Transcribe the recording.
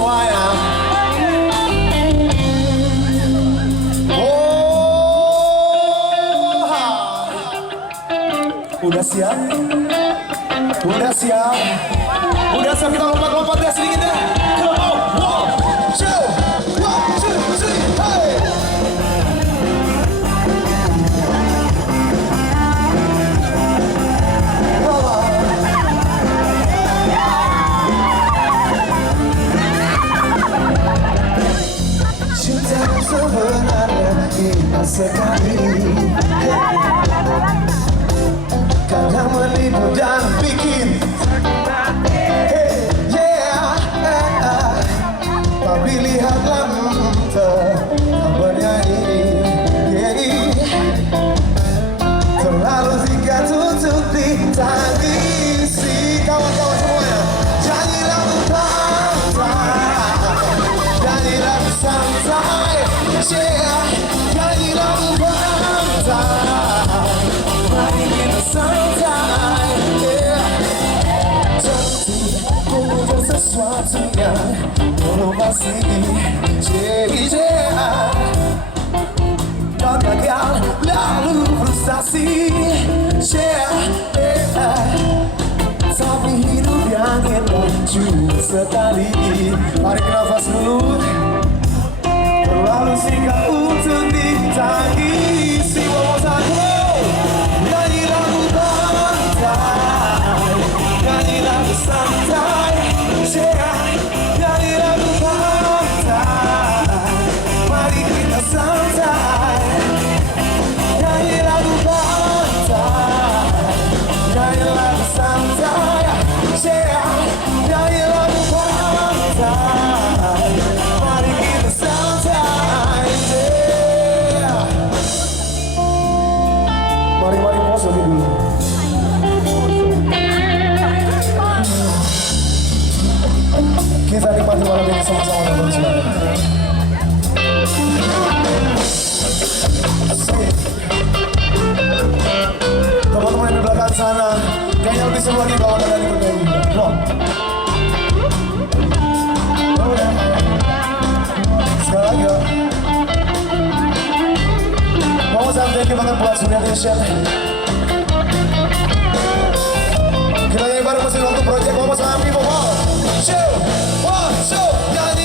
semuanya. Udah siap? Udah siap? Udah siap, kita lompat-lompat ya sedikit ya. Come on, 1, 2, 3, hey! Cinta yang sebenarnya indah sekali, kadang menipu dan bikin tapi lihatlah bernyanyi, terlalu singkat untuk ditangisi. Kawan-kawan semuanya, nyanyilah santai, nyanyilah santai, nyanyilah santai, mari kita santai. Mengejar sesuatu yang belum pasti, dan gagal lalu frustasi, tapi hidup yang indah cuma sekali. Tarik nafas dulu, terlalu singkat untuk ditangisi. Nyanyi lagu santai, nyanyi lagu santai, nyanyi lagu santai, mari kita santai. Nyanyi lagu santai, nyanyi lagu santai, nyanyi lagu santai, mari kita santai. Mari pause dulu. Kita nikmati malam ini sama-sama dan silakan. Teman-teman yang di belakang sana, kayaknya lebih seru lagi kalau ada ikut nyanyi. Sekali lagi ya. Mau thank you banget buat Surya Nation. Kita nyanyi bareng mesin waktu project Momo sama Bimo. 1, 2, 1, nyanyi.